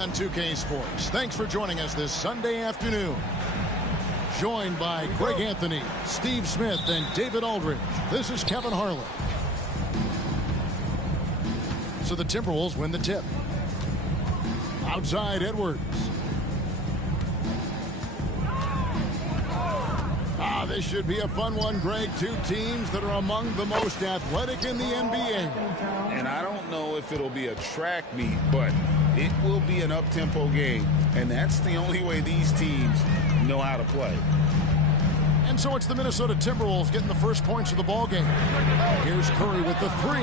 On 2K Sports. Thanks for joining us this Sunday afternoon. Joined by Greg Anthony, Steve Smith, and David Aldridge. This is Kevin Harlan. So the Timberwolves win the tip. Outside Edwards. This should be a fun one, Greg. Two teams that are among the most athletic in the NBA. And I don't know if it'll be a track meet, but it will be an up-tempo game. And that's the only way these teams know how to play. And so it's the Minnesota Timberwolves getting the first points of the ball game. Here's Curry with the three.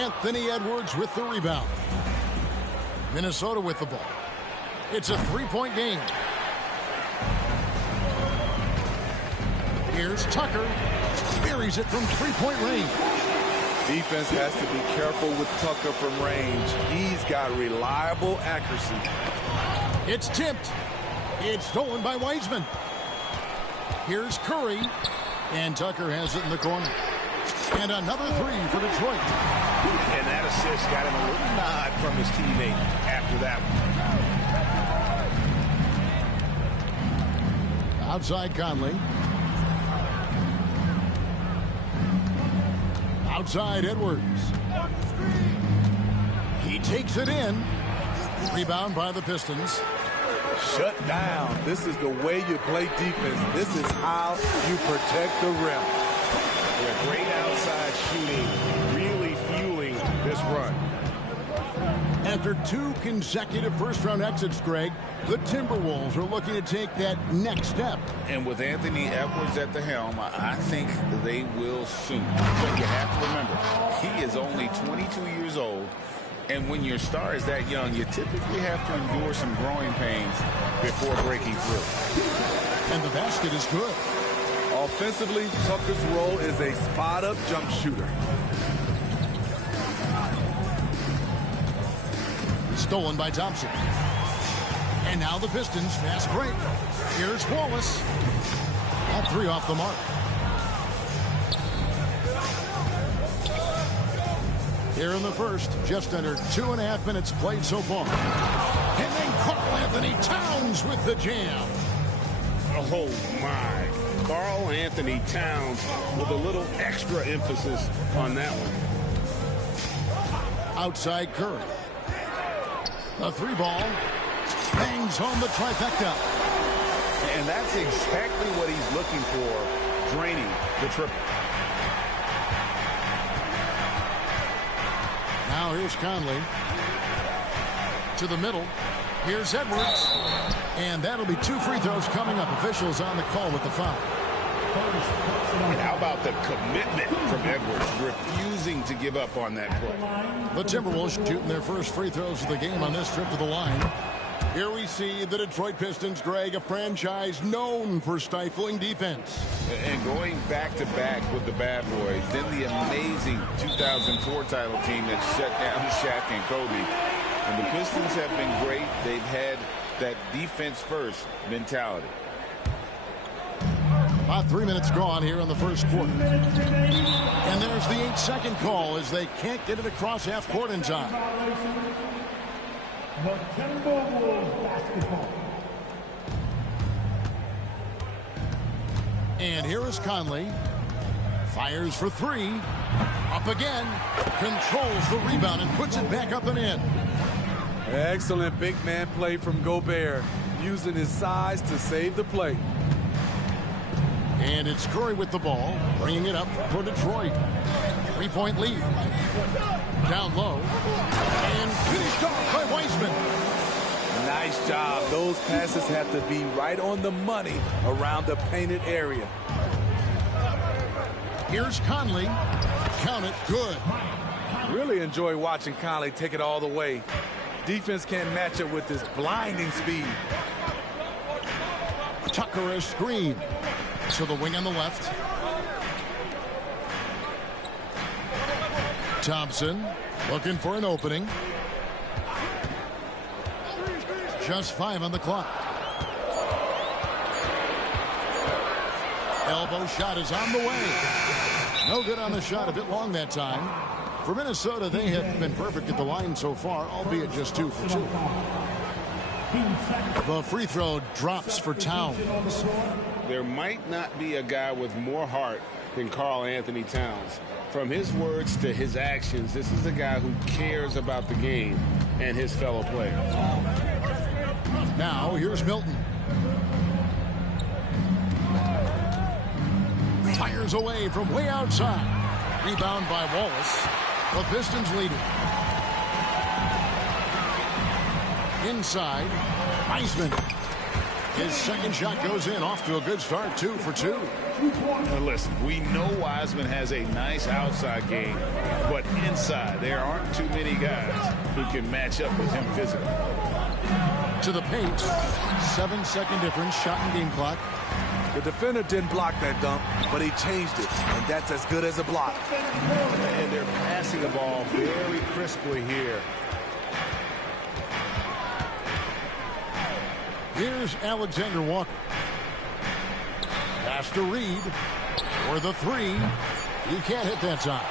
Anthony Edwards with the rebound. Minnesota with the ball. It's a three-point game. Here's Tucker. Buries it from three-point range. Defense has to be careful with Tucker from range. He's got reliable accuracy. It's tipped. It's stolen by Wiseman. Here's Curry. And Tucker has it in the corner. And another three for Detroit. And that assist got him a little nod from his teammate after that one. Outside Conley. Outside Edwards. He takes it in. Rebound by the Pistons. Shut down. This is the way you play defense. This is how you protect the rim. Yeah, great outside shooting, really fueling this run. After two consecutive first-round exits, Greg, the Timberwolves are looking to take that next step. And with Anthony Edwards at the helm, I think they will soon. But you have to remember, he is only 22 years old. And when your star is that young, you typically have to endure some growing pains before breaking through. And the basket is good. Offensively, Tucker's role is a spot-up jump shooter. Stolen by Thompson. And now the Pistons fast break. Here's Wallace. All three off the mark. Here in the first, just under 2.5 minutes played so far. And then Karl Anthony Towns with the jam. Oh, my. Karl Anthony Towns with a little extra emphasis on that one. Outside Curry. The three ball. Bangs home the trifecta. And that's exactly what he's looking for, draining the triple. Now here's Conley. To the middle. Here's Edwards. And that'll be two free throws coming up. Officials on the call with the foul. And how about the commitment from Edwards, refusing to give up on that play. The Timberwolves shooting their first free throws of the game on this trip to the line. Here we see the Detroit Pistons, Greg, a franchise known for stifling defense. And going back-to-back with the bad boys, then the amazing 2004 title team that shut down Shaq and Kobe. And the Pistons have been great. They've had that defense-first mentality. About 3 minutes gone here in the first quarter. And there's the 8-second call as they can't get it across half court in time. The Timberwolves basketball. And here is Conley. Fires for three. Up again. Controls the rebound and puts it back up and in. Excellent big man play from Gobert, using his size to save the play. And it's Curry with the ball, bringing it up for Detroit. 3-point lead. Down low. And finished off by Wiseman. Nice job. Those passes have to be right on the money around the painted area. Here's Conley. Count it. Good. Really enjoy watching Conley take it all the way. Defense can't match it with his blinding speed. Tucker a screen. To the wing on the left. Thompson looking for an opening. Just 5 on the clock. Elbow shot is on the way. No good on the shot. A bit long that time. For Minnesota, they have been perfect at the line so far, albeit just 2 for 2. The free throw drops for Towns. There might not be a guy with more heart than Karl Anthony Towns. From his words to his actions, this is a guy who cares about the game and his fellow players. Now, here's Milton. Fires away from way outside. Rebound by Wallace. The Pistons lead it. Inside, Eisman. His second shot goes in, off to a good start, 2 for 2. Now listen, we know Wiseman has a nice outside game, but inside there aren't too many guys who can match up with him physically. To the paint, 7-second difference, shot and game clock. The defender didn't block that dunk, but he changed it, and that's as good as a block. And they're passing the ball very crisply here. Here's Alexander Walker. Pass to Reed for the 3. He can't hit that time.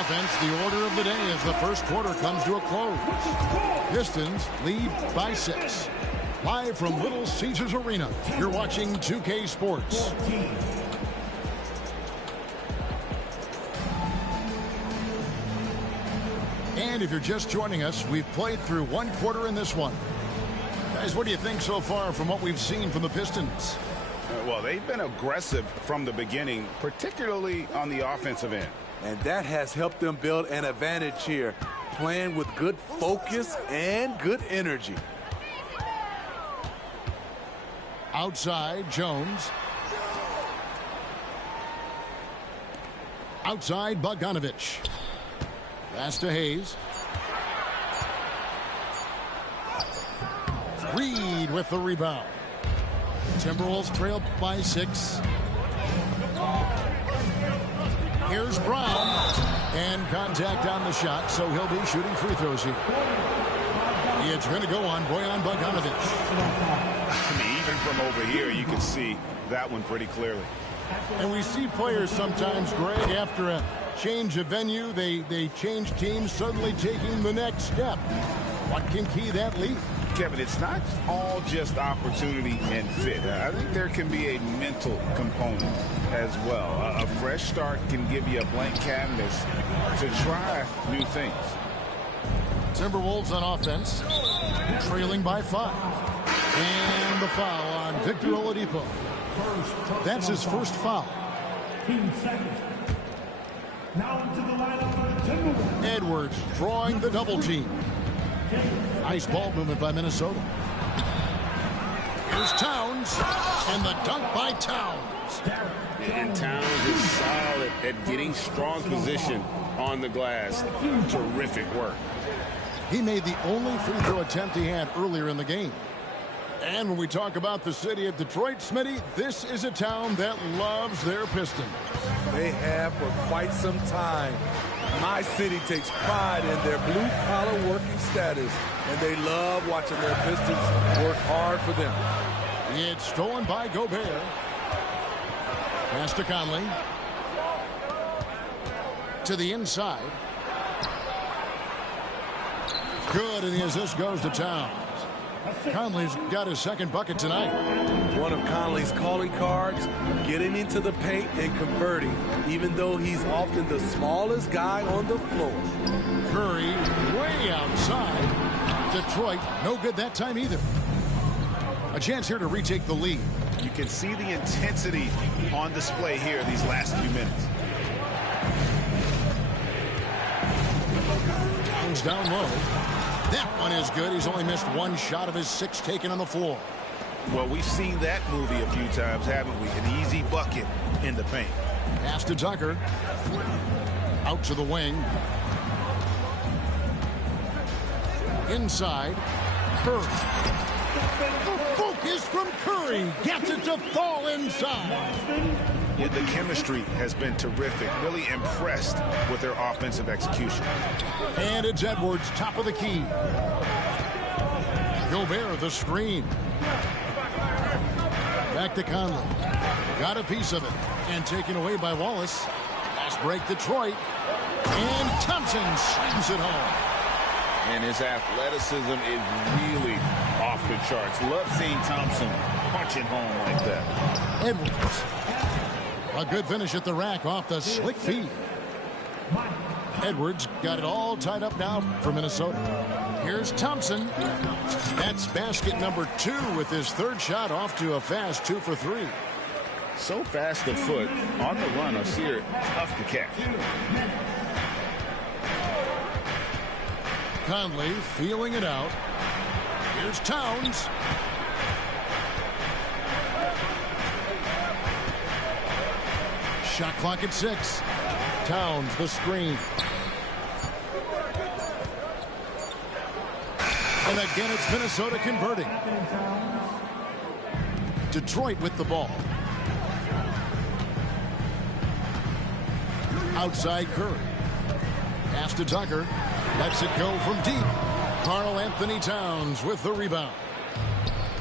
Offense, the order of the day as the first quarter comes to a close. Pistons lead by 6. Live from Little Caesars Arena, you're watching 2K Sports. And if you're just joining us, we've played through 1 quarter in this one. Guys, what do you think so far from what we've seen from the Pistons? Well, they've been aggressive from the beginning, particularly on the offensive end. And that has helped them build an advantage here, playing with good focus and good energy. Outside, Jones. Outside, Bogdanovich. Pass to Hayes. Reed with the rebound. Timberwolves trail by 6. Here's Brown. And contact on the shot, so he'll be shooting free throws here. It's going to go on Bojan Bogdanovich. I mean, even from over here, you can see that one pretty clearly. And we see players sometimes, Greg, after a change of venue, they change teams, suddenly taking the next step. What can key that lead? Kevin, it's not all just opportunity and fit. I think there can be a mental component as well. A fresh start can give you a blank canvas to try new things. Timberwolves on offense, trailing by 5. And the foul on Victor Oladipo. That's his first foul. 15 seconds. Now into the lineup for the Timberwolves. Edwards drawing the double team. Nice ball movement by Minnesota. Here's Towns, and the dunk by Towns. And Towns is solid at getting strong position on the glass. Terrific work. He made the only free throw attempt he had earlier in the game. And when we talk about the city of Detroit, Smitty, this is a town that loves their Pistons. They have for quite some time. My city takes pride in their blue-collar working status, and they love watching their Pistons work hard for them. It's stolen by Gobert. Pass to Conley. To the inside. Good, and the assist goes to Towns. Conley's got his second bucket tonight. One of Conley's calling cards, getting into the paint and converting, even though he's often the smallest guy on the floor. Curry way outside. Detroit, no good that time either. A chance here to retake the lead. You can see the intensity on display here these last few minutes. Towns down low. That one is good. He's only missed 1 shot of his 6 taken on the floor. Well, we've seen that movie a few times, haven't we? An easy bucket in the paint. Pass to Tucker. Out to the wing. Inside. Curry. The focus from Curry. Gets it to fall inside. Yeah, the chemistry has been terrific. Really impressed with their offensive execution. And it's Edwards, top of the key. Gobert, the screen. Back to Conley. Got a piece of it. And taken away by Wallace. Last break, Detroit. And Thompson slams it home. And his athleticism is really charts. Love seeing Thompson punching home like that. Edwards. A good finish at the rack off the slick feed. Edwards got it all tied up now for Minnesota. Here's Thompson. That's basket number 2 with his third shot off to a fast 2 for 3. So fast of foot on the run of Sear, tough to catch. Conley feeling it out. Here's Towns. Shot clock at 6. Towns the screen. And again it's Minnesota converting. Detroit with the ball. Outside Curry. Pass to Tucker. Lets it go from deep. Karl Anthony Towns with the rebound.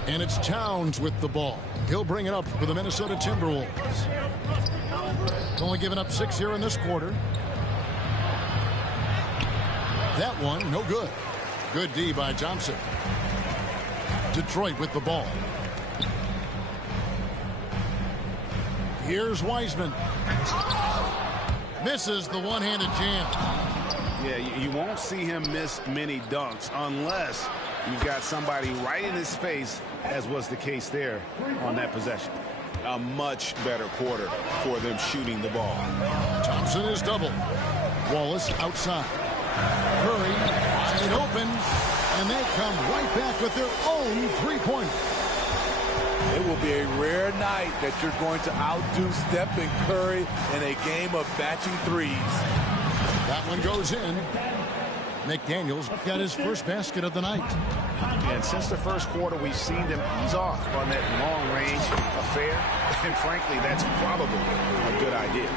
And it's Towns with the ball. He'll bring it up for the Minnesota Timberwolves. Only giving up 6 here in this quarter. That one, no good. Good D by Thompson. Detroit with the ball. Here's Wiseman. Misses the one-handed jam. Yeah, you won't see him miss many dunks unless you've got somebody right in his face, as was the case there on that possession. A much better quarter for them shooting the ball. Thompson is double. Wallace outside. Curry wide open, and they come right back with their own three-pointer. It will be a rare night that you're going to outdo Stephen Curry in a game of batching threes. That one goes in. McDaniels got his first basket of the night. And since the first quarter, we've seen them ease off on that long-range affair. And frankly, that's probably a good idea.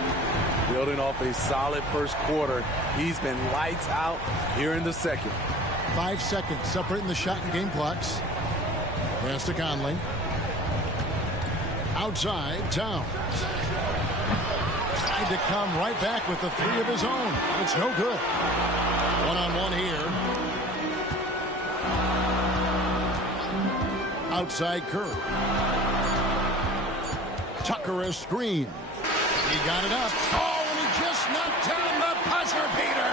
Building off a solid first quarter, he's been lights out here in the second. 5 seconds separating the shot and game clocks. Pass to Conley. Outside, Towns. Tried to come right back with the 3 of his own. It's no good. One-on-one here. Outside Curry. Tucker a screen. He got it up. Oh, and he just knocked down the buzzer beater.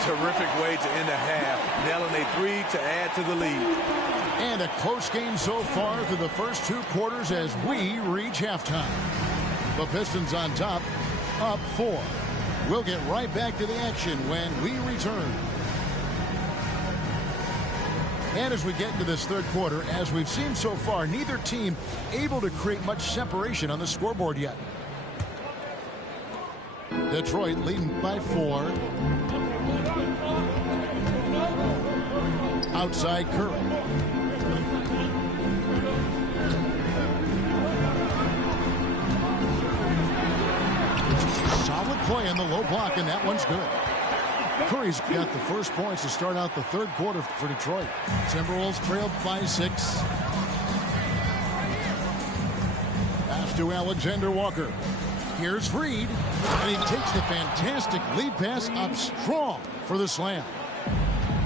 Terrific way to end a half. Nailing a 3 to add to the lead. And a close game so far through the first 2 quarters as we reach halftime. The Pistons on top, up 4. We'll get right back to the action when we return. And as we get into this third quarter, as we've seen so far, neither team able to create much separation on the scoreboard yet. Detroit leading by 4. Outside Curry. Solid play in the low block, and that one's good. Curry's got the first points to start out the third quarter for Detroit. Timberwolves trailed by 6. Pass to Alexander Walker. Here's Reed, and he takes the fantastic lead pass up strong for the slam.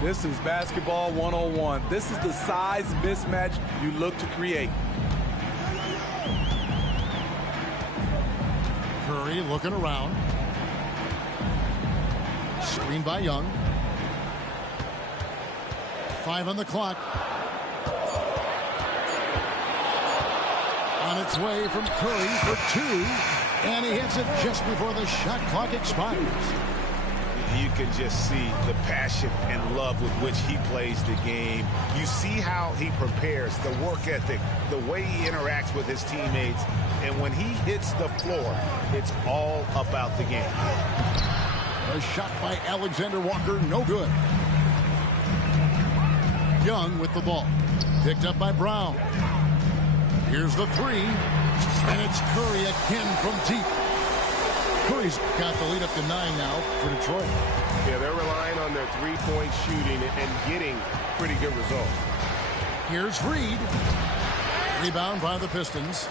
This is basketball 101. This is the size mismatch you look to create. Curry looking around. Screen by Young. 5 on the clock. On its way from Curry for 2. And he hits it just before the shot clock expires. You can just see the passion and love with which he plays the game. You see how he prepares, the work ethic, the way he interacts with his teammates. And when he hits the floor, it's all about the game. A shot by Alexander Walker, no good. Young with the ball. Picked up by Brown. Here's the 3. And it's Curry again from deep. Curry's got the lead up to 9 now for Detroit. Yeah, they're relying on their three-point shooting and getting pretty good results. Here's Reed. Rebound by the Pistons.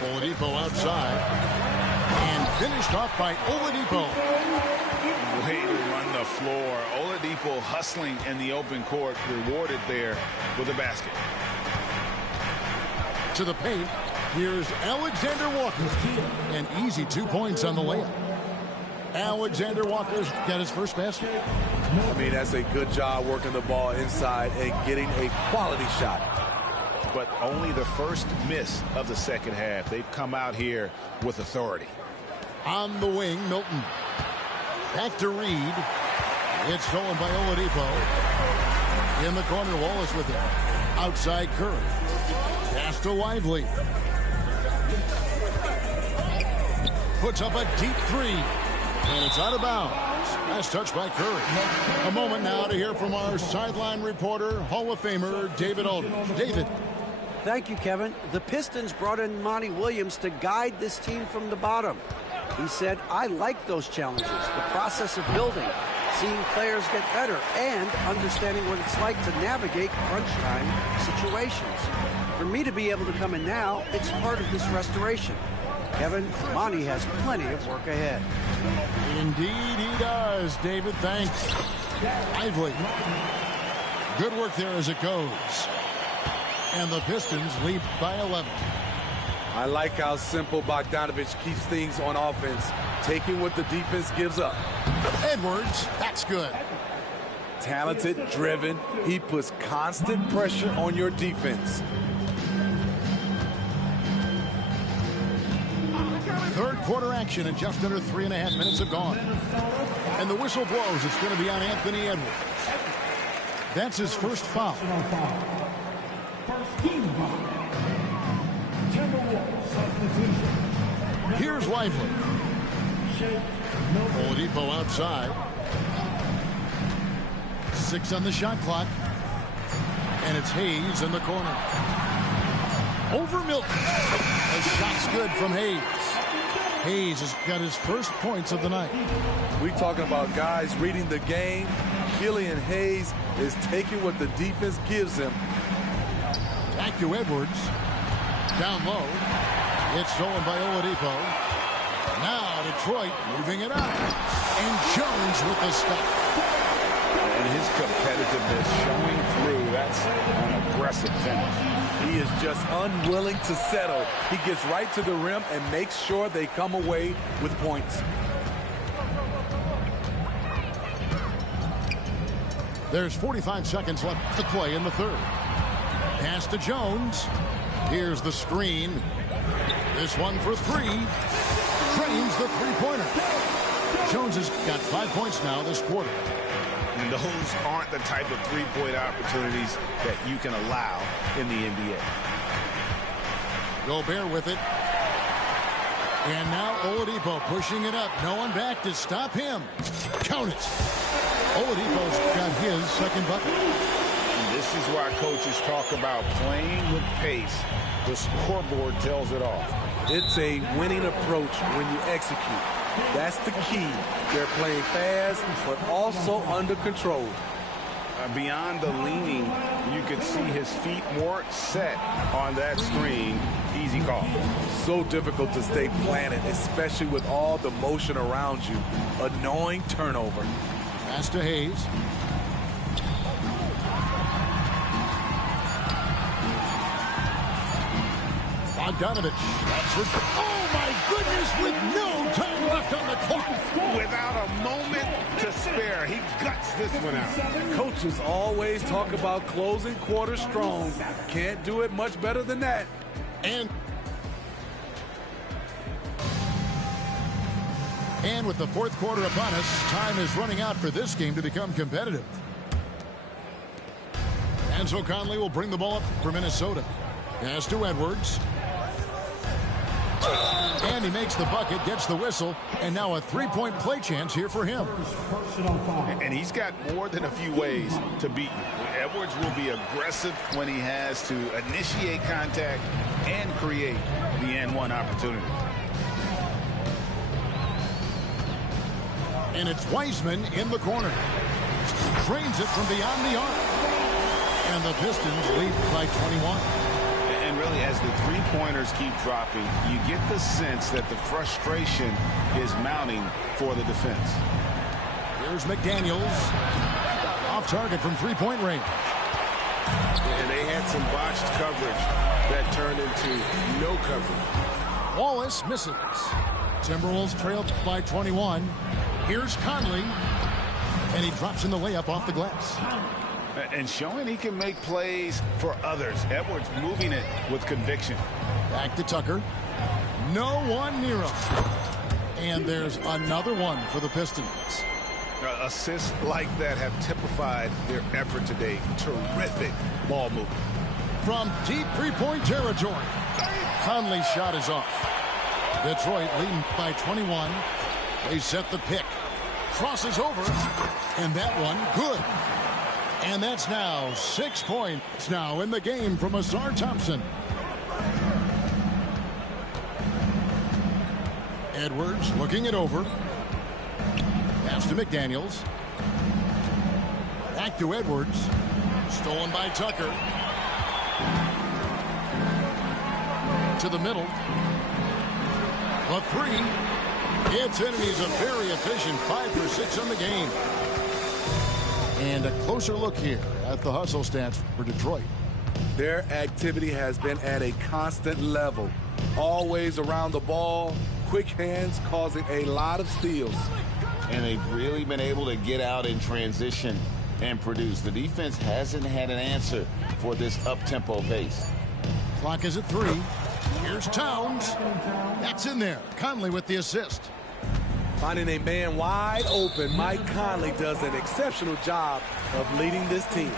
Oladipo outside. And Finished off by Oladipo. Way to run the floor. Oladipo hustling in the open court, rewarded there with a basket. To the paint, here's Alexander Walker. An easy 2 points on the layup. Alexander Walker's got his first basket. I mean, that's a good job working the ball inside and getting a quality shot. But only the first miss of the second half. They've come out here with authority. On the wing, Milton. Back to Reed. It's stolen by Oladipo. In the corner, Wallace with it. Outside Curry. Pass to Lively. Puts up a deep three. And it's out of bounds. Nice touch by Curry. A moment now to hear from our sideline reporter, Hall of Famer David Aldridge. David. Thank you, Kevin. The Pistons brought in Monty Williams to guide this team from the bottom. He said, I like those challenges, the process of building, seeing players get better, and understanding what it's like to navigate crunch time situations. For me to be able to come in now, it's part of this restoration. Kevin, Monty has plenty of work ahead. Indeed he does, David. Thanks. Lively. Good work there as it goes. And the Pistons lead by 11. I like how simple Bogdanovich keeps things on offense, taking what the defense gives up. Edwards, that's good. Talented, driven, he puts constant pressure on your defense. Third quarter action and just under 3.5 minutes have gone. And the whistle blows. It's going to be on Anthony Edwards. That's his first foul. First team foul. Timberwolves substitution. Here's Lively. Oladipo outside. 6 on the shot clock. And it's Hayes in the corner. Over Milton. A shot's good from Hayes. Hayes has got his first points of the night. We talking about guys reading the game. Killian Hayes is taking what the defense gives him. Back to Edwards. Down low. It's stolen by Oladipo. Now Detroit moving it up. And Jones with the stop. And his competitiveness showing through. That's an aggressive finish. He is just unwilling to settle. He gets right to the rim and makes sure they come away with points. There's 45 seconds left to play in the third. Pass to Jones. Here's the screen. This one for three. Drains the three-pointer. Jones has got 5 points now this quarter. And those aren't the type of three-point opportunities that you can allow in the NBA. Gobert with it. And now Oladipo pushing it up. No one back to stop him. Count it. Oladipo's got his second bucket. And this is why coaches talk about playing with pace. The scoreboard tells it all. It's a winning approach when you execute. That's the key. They're playing fast, but also under control. Beyond the leaning, you could see his feet more set on that screen. Easy call. So difficult to stay planted, especially with all the motion around you. Annoying turnover. Pass to Hayes. Bogdanovich. That's for... Oh, my goodness, with no time left on the clock. Without a moment to spare, he guts this one out. Coaches always talk about closing quarters strong. Can't do it much better than that. And with the fourth quarter upon us, time is running out for this game to become competitive. And so Conley will bring the ball up for Minnesota. Pass to Edwards. And he makes the bucket, gets the whistle, and now a three-point play chance here for him. And he's got more than a few ways to beat you. Edwards will be aggressive when he has to initiate contact and create the N1 opportunity. And it's Wiseman in the corner. Drains it from beyond the arc. And the Pistons lead by 21. And really, as the three-pointers keep dropping, you get the sense that the frustration is mounting for the defense. Here's McDaniels. Off target from three-point range. And they had some botched coverage that turned into no coverage. Wallace misses. Timberwolves trailed by 21. Here's Conley. And he drops in the layup off the glass. And showing he can make plays for others. Edwards moving it with conviction. Back to Tucker. No one near him. And there's another one for the Pistons. Assists like that have typified their effort today. Terrific ball movement. From deep three-point territory, Conley's shot is off. Detroit leading by 21. They set the pick. Crosses over, and that one good. And that's now 6 points now in the game from Asar Thompson. Edwards looking it over. Pass to McDaniels. Back to Edwards. Stolen by Tucker. To the middle. The three. It's in, and he's a very efficient 5 for 6 on the game. And a closer look here at the hustle stats for Detroit. Their activity has been at a constant level. Always around the ball. Quick hands causing a lot of steals. And they've really been able to get out in transition and produce. The defense hasn't had an answer for this up-tempo pace. Clock is at 3. Here's Towns. That's in there. Conley with the assist. Finding a man wide open, Mike Conley does an exceptional job of leading this team.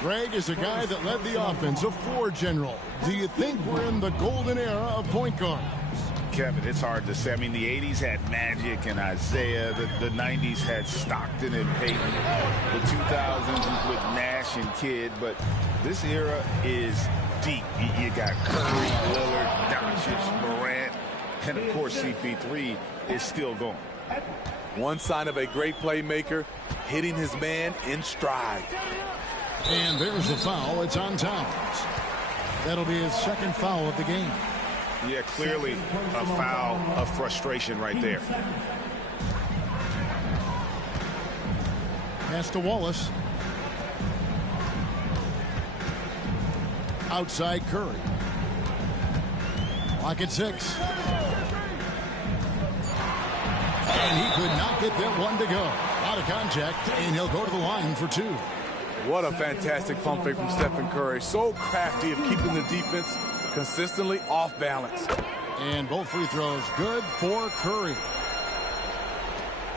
Greg is a guy that led the offense, a floor general. Do you think we're in the golden era of point guards? Kevin, it's hard to say. I mean, the 80s had Magic and Isaiah. The 90s had Stockton and Payton. The 2000s with Nash and Kidd. But this era is deep. You got Curry, Lillard, Doncic, Morant, and, of course, CP3 is still going. One sign of a great playmaker, hitting his man in stride. And there's the foul. It's on Towns. That'll be his second foul of the game. Yeah, clearly a foul of frustration right there. Pass to Wallace. Outside Curry. Clock at 6. And he could not get that one to go. Out of contact, and he'll go to the line for 2. What a fantastic pump fake from Stephen Curry. So crafty of keeping the defense consistently off balance. And both free throws good for Curry.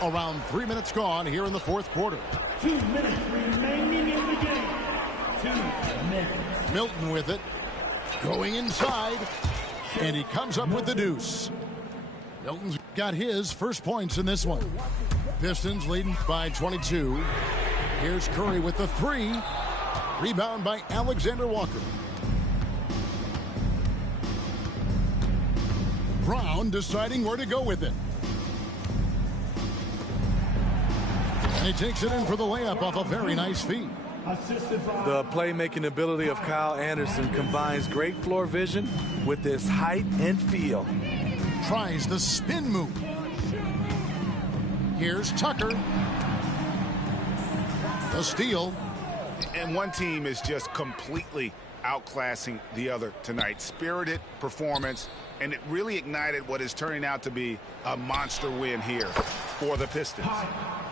Around 3 minutes gone here in the fourth quarter. 2 minutes remaining in the game. 2 minutes. Milton with it. Going inside. And he comes up with the deuce. Milton's got his first points in this one. Pistons leading by 22. Here's Curry with the 3. Rebound by Alexander Walker. Brown deciding where to go with it. And he takes it in for the layup off a very nice feed. The playmaking ability of Kyle Anderson combines great floor vision with his height and feel. Tries the spin move. Here's Tucker. The steal. And one team is just completely outclassing the other tonight. Spirited performance, and it really ignited what is turning out to be a monster win here for the Pistons.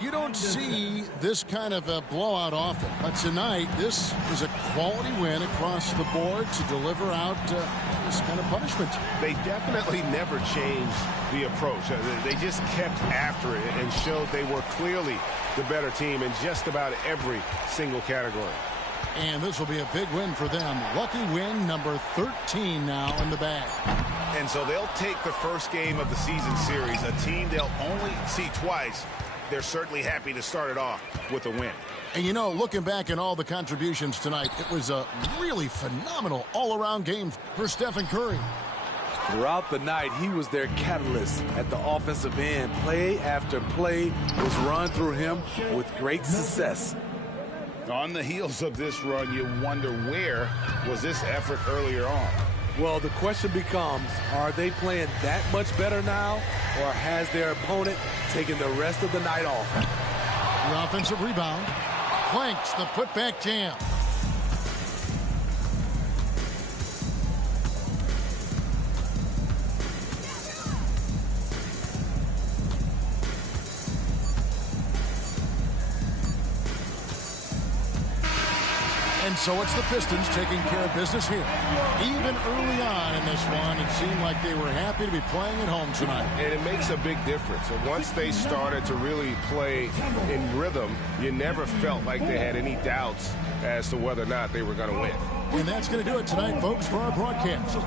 You don't see this kind of a blowout often, but tonight this is a quality win across the board to deliver out this kind of punishment. They definitely never changed the approach. They just kept after it and showed they were clearly the better team in just about every single category. And this will be a big win for them. Lucky win number 13 now in the bag. And so they'll take the first game of the season series, a team they'll only see twice. They're certainly happy to start it off with a win. And you know, looking back at all the contributions tonight, it was a really phenomenal all-around game for Stephen Curry. Throughout the night, he was their catalyst at the offensive end. Play after play was run through him with great success. On the heels of this run, you wonder where was this effort earlier on? Well, the question becomes, are they playing that much better now, or has their opponent taken the rest of the night off? The offensive rebound. Planks the putback jam. And so it's the Pistons taking care of business here. Even early on in this one, it seemed like they were happy to be playing at home tonight. And it makes a big difference. And once they started to really play in rhythm, you never felt like they had any doubts as to whether or not they were going to win. And that's going to do it tonight, folks, for our broadcast.